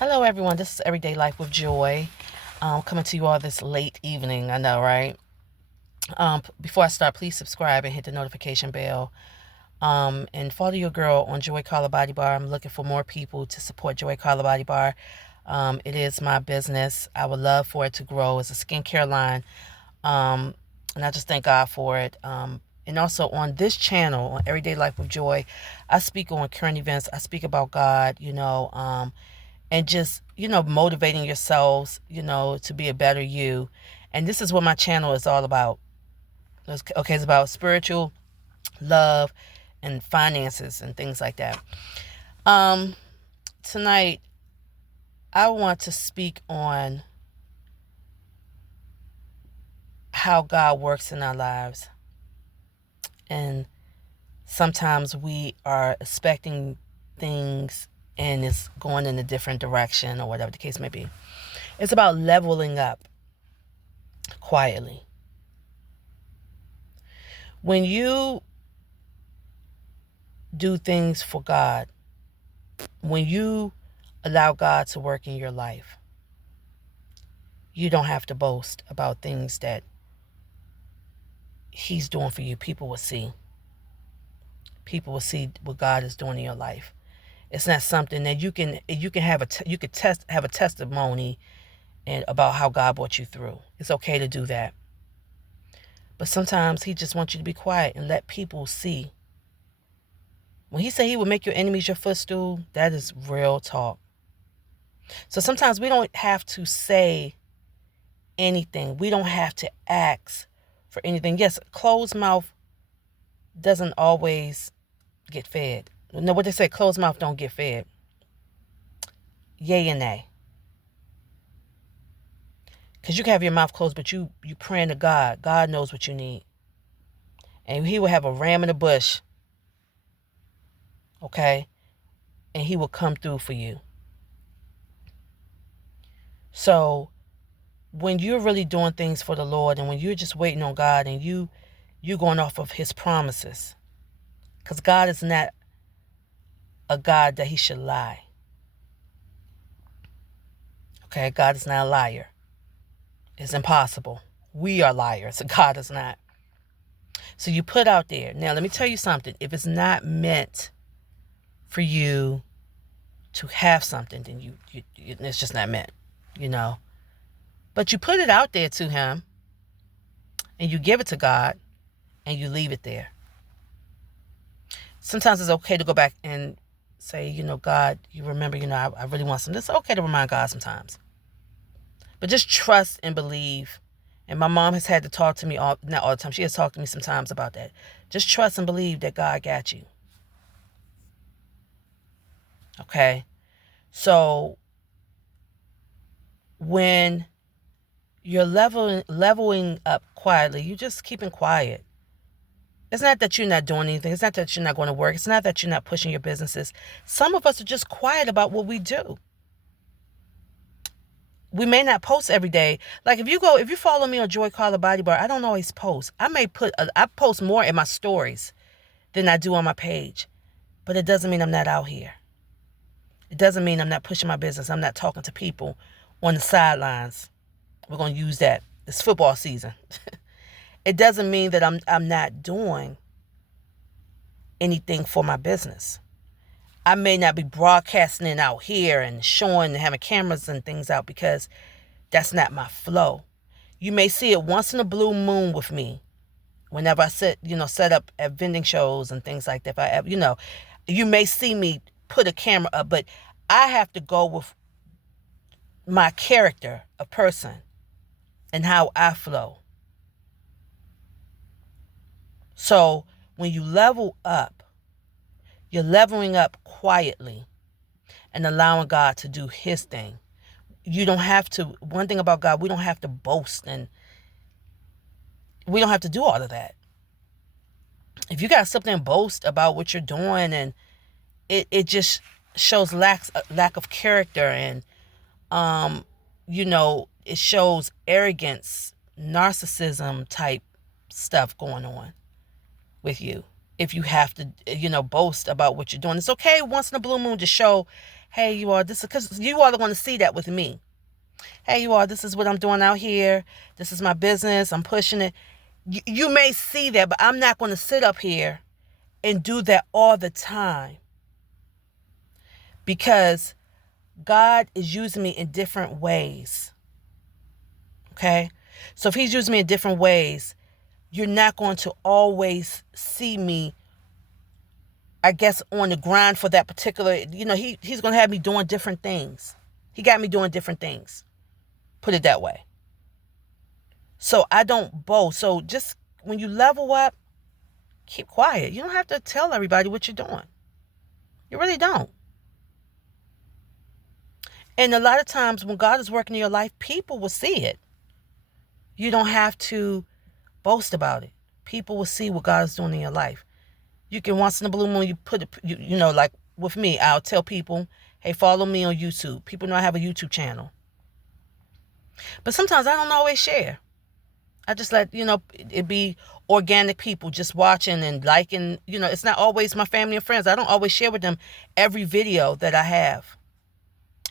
Hello, everyone. This is Everyday Life with Joy. Coming to you all this late evening. I know, right? Before I start, please subscribe and hit the notification bell. And follow your girl on Joy Carla Body Bar. I'm looking for more people to support Joy Carla Body Bar. It is my business. I would love for it to grow. It's a skincare line. And I just thank God for it. And also on this channel, on Everyday Life with Joy, I speak on current events. I speak about God, and just, motivating yourselves, to be a better you. And this is what my channel is all about. Okay, it's about spiritual love and finances and things like that. Um, Tonight, I want to speak on how God works in our lives. And sometimes we are expecting things and it's going in a different direction or whatever the case may be. It's about leveling up quietly. When you do things for God, when you allow God to work in your life, you don't have to boast about things that He's doing for you. People will see. People will see what God is doing in your life. It's not something that you can have have a testimony and about how God brought you through. It's okay to do that. But sometimes He just wants you to be quiet and let people see. When He said He would make your enemies your footstool, that is real talk. So sometimes we don't have to say anything. We don't have to ask for anything. Yes, closed mouth doesn't always get fed. No, what they say, closed mouth don't get fed. Yay and nay. Because you can have your mouth closed, but you praying to God. God knows what you need. And He will have a ram in the bush. Okay? And He will come through for you. So when you're really doing things for the Lord and when you're just waiting on God and you going off of His promises, because God is not a God that He should lie. Okay, God is not a liar. It's impossible. We are liars. God is not. So you put out there. Now, let me tell you something. If it's not meant for you to have something, then it's just not meant, But you put it out there to Him and you give it to God and you leave it there. Sometimes it's okay to go back and say, God, you remember, I really want something. It's okay to remind God sometimes. But just trust and believe. And my mom has had to talk to me, not all the time. She has talked to me sometimes about that. Just trust and believe that God got you. Okay? So when you're leveling up quietly, you just keeping quiet. It's not that you're not doing anything. It's not that you're not going to work. It's not that you're not pushing your businesses. Some of us are just quiet about what we do. We may not post every day. Like if you follow me on Joy Carla Body Bar, I don't always post. I post more in my stories than I do on my page. But it doesn't mean I'm not out here. It doesn't mean I'm not pushing my business. I'm not talking to people on the sidelines. We're going to use that. It's football season. It doesn't mean that I'm not doing anything for my business. I may not be broadcasting it out here and showing and having cameras and things out because that's not my flow. You may see it once in a blue moon with me. Whenever I set up at vending shows and things like that. If I ever, you may see me put a camera up, but I have to go with my character, a person, and how I flow. So when you level up, you're leveling up quietly and allowing God to do His thing. You don't have to, one thing about God, we don't have to boast and we don't have to do all of that. If you got something to boast about what you're doing, and it just shows lack of character, and it shows arrogance, narcissism type stuff going on with you. if you have to, boast about what you're doing. It's okay once in a blue moon to show, hey, you all, this is because you all are going to see that with me. Hey, you all, this is what I'm doing out here. This is my business. I'm pushing it. You may see that, but I'm not going to sit up here and do that all the time, because God is using me in different ways. Okay? So if he's using me in different ways, you're not going to always see me, I guess, on the grind for that particular, he's going to have me doing different things. He got me doing different things. Put it that way. So I don't boast. So just when you level up, keep quiet. You don't have to tell everybody what you're doing. You really don't. And a lot of times when God is working in your life, people will see it. You don't have to boast about it. People will see what God is doing in your life. You can, once in a blue moon, you put it, like with me, I'll tell people, hey, follow me on YouTube. People know I have a YouTube channel. But sometimes I don't always share. I just let, it be organic people just watching and liking. It's not always my family and friends. I don't always share with them every video that I have.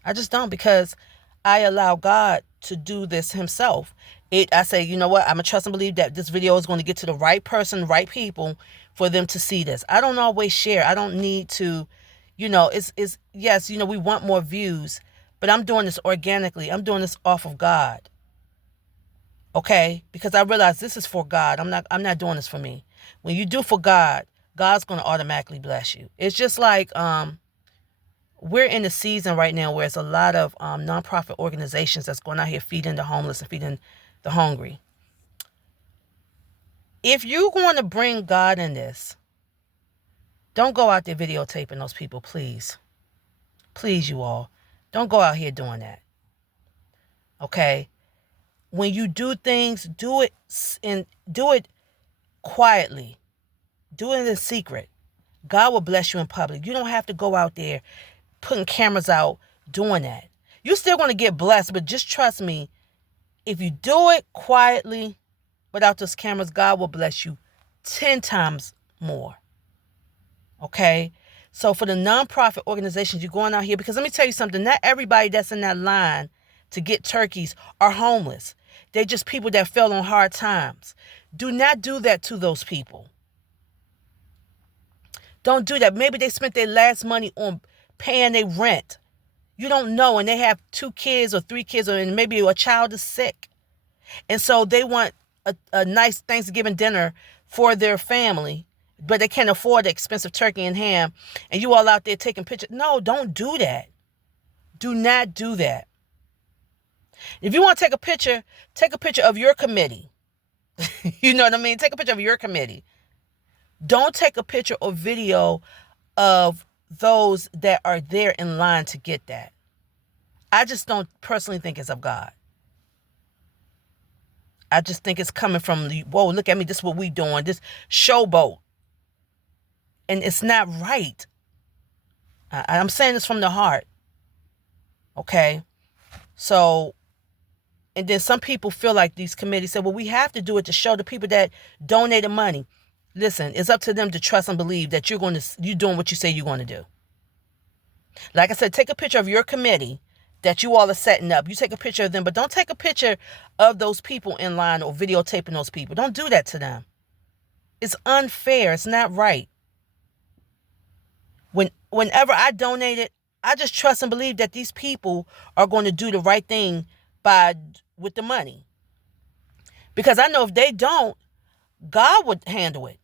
I just don't, because I allow God to do this himself. I say, you know what? I'm going to trust and believe that this video is going to get to the right person, right people for them to see this. I don't always share. I don't need to, yes, we want more views, but I'm doing this organically. I'm doing this off of God. Okay? Because I realize this is for God. I'm not doing this for me. When you do for God, God's going to automatically bless you. It's just like, we're in a season right now where it's a lot of nonprofit organizations that's going out here feeding the homeless and feeding the hungry. If you're going to bring God in this, don't go out there videotaping those people, please. Please, you all. Don't go out here doing that. Okay? When you do things, do it quietly. Do it in secret. God will bless you in public. You don't have to go out there putting cameras out doing that. You're still going to get blessed, but just trust me, if you do it quietly without those cameras, God will bless you 10 times more. Okay? So for the nonprofit organizations, you're going out here, because let me tell you something, not everybody that's in that line to get turkeys are homeless. They're just people that fell on hard times. Do not do that to those people. Don't do that. Maybe they spent their last money on paying their rent. You don't know, and they have 2 kids or 3 kids, and maybe a child is sick. And so they want a nice Thanksgiving dinner for their family, but they can't afford the expensive turkey and ham, and you all out there taking pictures. No, don't do that. Do not do that. If you want to take a picture of your committee. You know what I mean? Take a picture of your committee. Don't take a picture or video of those that are there in line to get that. I just don't personally think it's of God. I just think it's coming from, whoa, look at me, this is what we doing, this showboat. And it's not right. I'm saying this from the heart. Okay? So, and then some people feel like these committees say, well, we have to do it to show the people that donated money. Listen, it's up to them to trust and believe that you're doing what you say you're going to do. Like I said, take a picture of your committee that you all are setting up. You take a picture of them, but don't take a picture of those people in line or videotaping those people. Don't do that to them. It's unfair. It's not right. Whenever I donated, I just trust and believe that these people are going to do the right thing with the money. Because I know if they don't, God would handle it.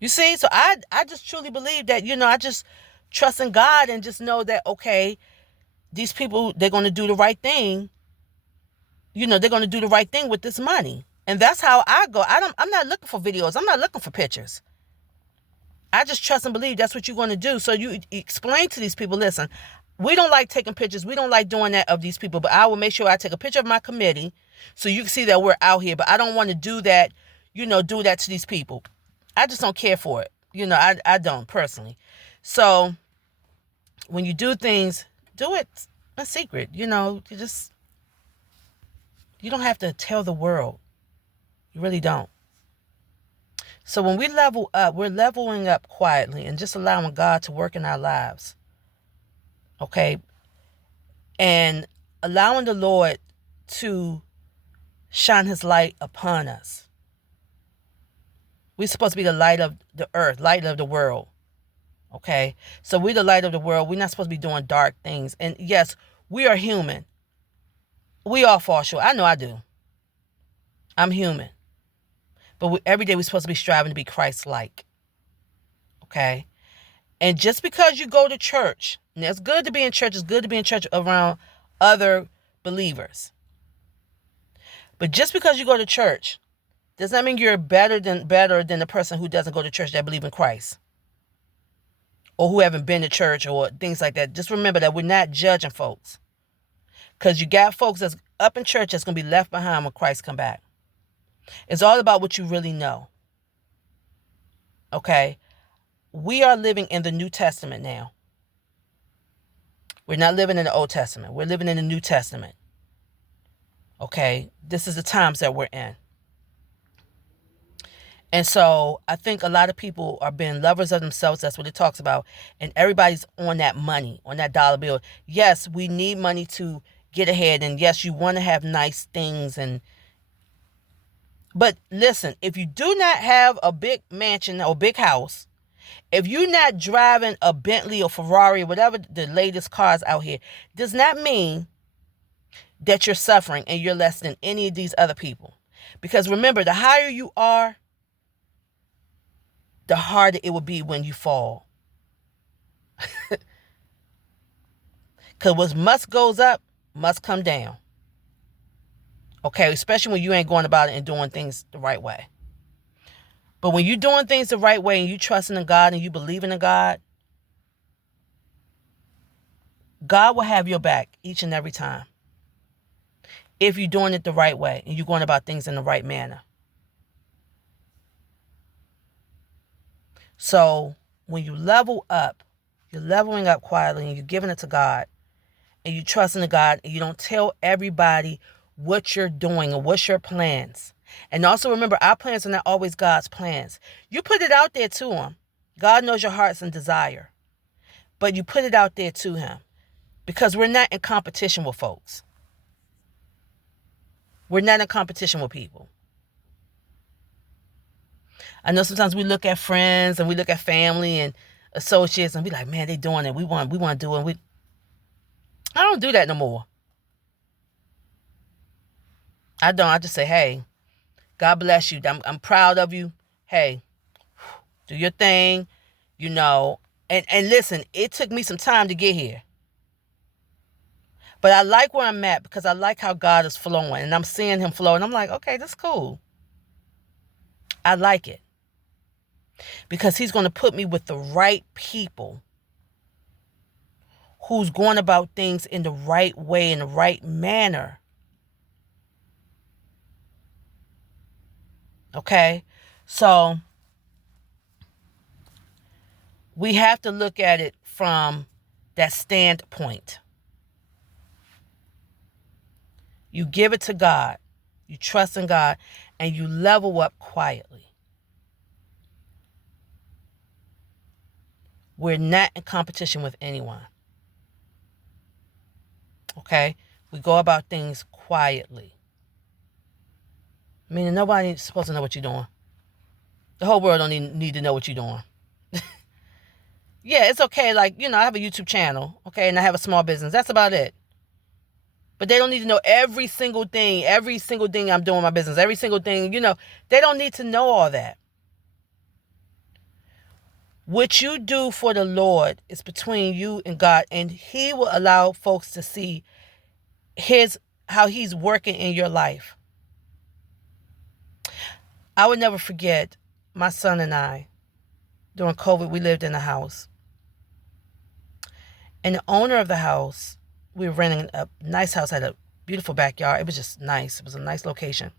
You see? So I just truly believe that, I just trust in God and just know that, okay, these people, they're going to do the right thing. They're going to do the right thing with this money. And that's how I go. I'm not looking for videos. I'm not looking for pictures. I just trust and believe that's what you're going to do. So you explain to these people, listen, we don't like taking pictures. We don't like doing that of these people, but I will make sure I take a picture of my committee so you can see that we're out here. But I don't want to do that, do that to these people. I just don't care for it. I don't personally. So when you do things, do it in secret. You don't have to tell the world. You really don't. So when we level up, we're leveling up quietly and just allowing God to work in our lives. Okay? And allowing the Lord to shine his light upon us. We're supposed to be the light of the earth, light of the world. Okay? So we're the light of the world. We're not supposed to be doing dark things. And yes, we are human. We all fall short. I know I do. I'm human. But every day we're supposed to be striving to be Christ-like. Okay? And just because you go to church, and it's good to be in church, it's good to be in church around other believers. But just because you go to church does not mean you're better than the person who doesn't go to church that believe in Christ. Or who haven't been to church or things like that. Just remember that we're not judging folks. Because you got folks that's up in church that's going to be left behind when Christ come back. It's all about what you really know. Okay? We are living in the New Testament now. We're not living in the Old Testament. We're living in the New Testament. Okay? This is the times that we're in. And so I think a lot of people are being lovers of themselves. That's what it talks about. And everybody's on that money, on that dollar bill. Yes, we need money to get ahead. And yes, you want to have nice things. But listen, if you do not have a big mansion or big house, if you're not driving a Bentley or Ferrari or whatever the latest cars out here, does not mean that you're suffering and you're less than any of these other people. Because remember, the higher you are, the harder it will be when you fall. Because what must goes up, must come down. Okay, especially when you ain't going about it and doing things the right way. But when you're doing things the right way and you trusting in God and you believing in God, God will have your back each and every time. If you're doing it the right way and you're going about things in the right manner. So when you level up, you're leveling up quietly and you're giving it to God and you trusting in God and you don't tell everybody what you're doing or what's your plans. And also remember, our plans are not always God's plans. You put it out there to him. God knows your hearts and desire. But you put it out there to him. Because we're not in competition with folks. We're not in competition with people. I know sometimes we look at friends and we look at family and associates and be like, man, they doing it. We want to do it. I don't do that no more. I don't. I just say, hey, God bless you. I'm proud of you. Hey, do your thing, And listen, it took me some time to get here. But I like where I'm at because I like how God is flowing. And I'm seeing him flow. And I'm like, okay, that's cool. I like it. Because he's going to put me with the right people who's going about things in the right way, in the right manner. Okay? So we have to look at it from that standpoint. You give it to God. You trust in God. And you level up quietly. We're not in competition with anyone. Okay? We go about things quietly. Meaning nobody's supposed to know what you're doing. The whole world don't need to know what you're doing. Yeah, it's okay. Like, I have a YouTube channel, okay, and I have a small business. That's about it. But they don't need to know every single thing I'm doing in my business, every single thing, they don't need to know all that. What you do for the Lord is between you and God, and he will allow folks to see how he's working in your life. I would never forget my son and I, during COVID, we lived in a house. And the owner of the house, we were renting a nice house, had a beautiful backyard. It was just nice. It was a nice location.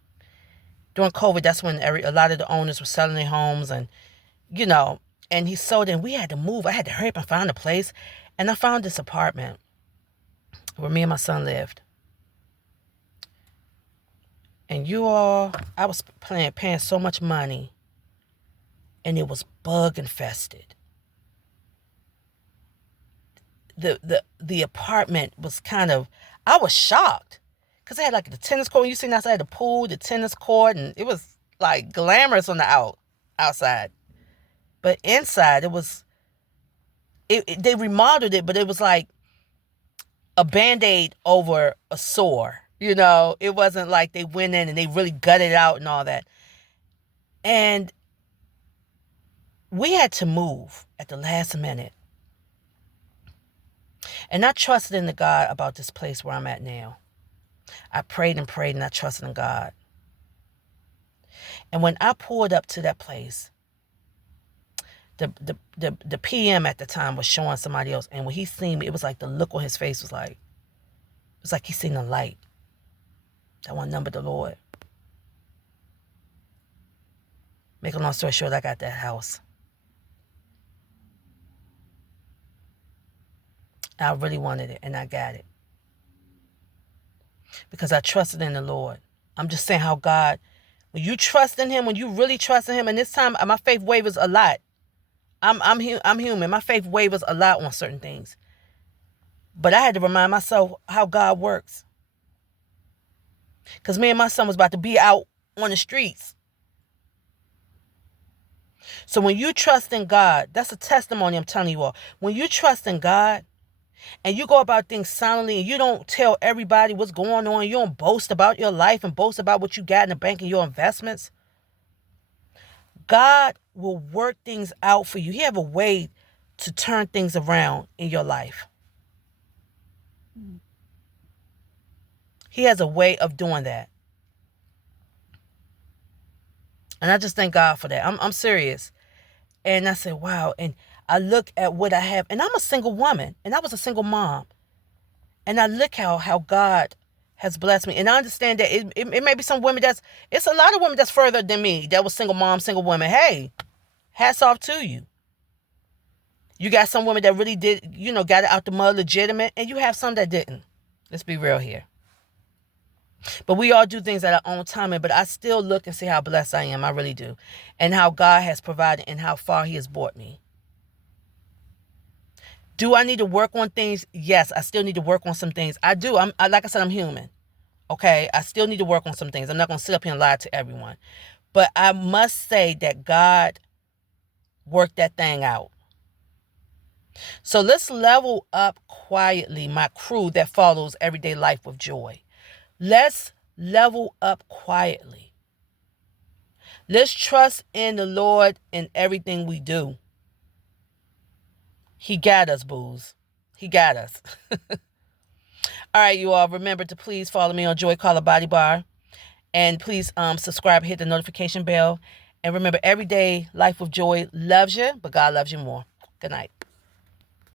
During COVID, that's when a lot of the owners were selling their homes and he sold it and we had to move. I had to hurry up and find a place. And I found this apartment where me and my son lived. And I was paying so much money and it was bug infested. The apartment was kind of, I was shocked because I had like the tennis court. You seen outside the pool, the tennis court, and it was like glamorous on the outside. But inside it was, they remodeled it, but it was like a Band-Aid over a sore. You know, it wasn't like they went in and they really gutted it out and all that. And we had to move at the last minute. And I trusted in the God about this place where I'm at now. I prayed and prayed and I trusted in God. And when I pulled up to that place, the PM at the time was showing somebody else. And when he seen me, it was like the look on his face was like, it was like he seen the light. That one numbered the Lord. Make a long story short, I got that house. I really wanted it, and I got it. Because I trusted in the Lord. I'm just saying how God, when you trust in him, when you really trust in him, and this time my faith wavers a lot. I'm human. My faith wavers a lot on certain things. But I had to remind myself how God works. Because me and my son was about to be out on the streets. So when you trust in God, that's a testimony I'm telling you all. When you trust in God and you go about things silently and you don't tell everybody what's going on, you don't boast about your life and boast about what you got in the bank and your investments, God will work things out for you. He have a way to turn things around in your life. He has a way of doing that. And I just thank God for that. I'm serious. And I said, wow. And I look at what I have. And I'm a single woman. And I was a single mom. And I look how God has blessed me. And I understand that it may be some women it's a lot of women that's further than me that was single mom, single women. Hey, hats off to you. You got some women that really did, got it out the mud legitimate. And you have some that didn't. Let's be real here. But we all do things at our own time. But I still look and see how blessed I am. I really do. And how God has provided and how far he has brought me. Do I need to work on things? Yes, I still need to work on some things. I do. Like I said, I'm human. Okay? I still need to work on some things. I'm not going to sit up here and lie to everyone. But I must say that God worked that thing out. So let's level up quietly, my crew that follows Everyday Life with Joy. Let's level up quietly. Let's trust in the Lord in everything we do. He got us, booze. He got us. All right, you all. Remember to please follow me on Joy Carla Body Bar. And please subscribe, hit the notification bell. And remember, Everyday Life with Joy loves you, but God loves you more. Good night.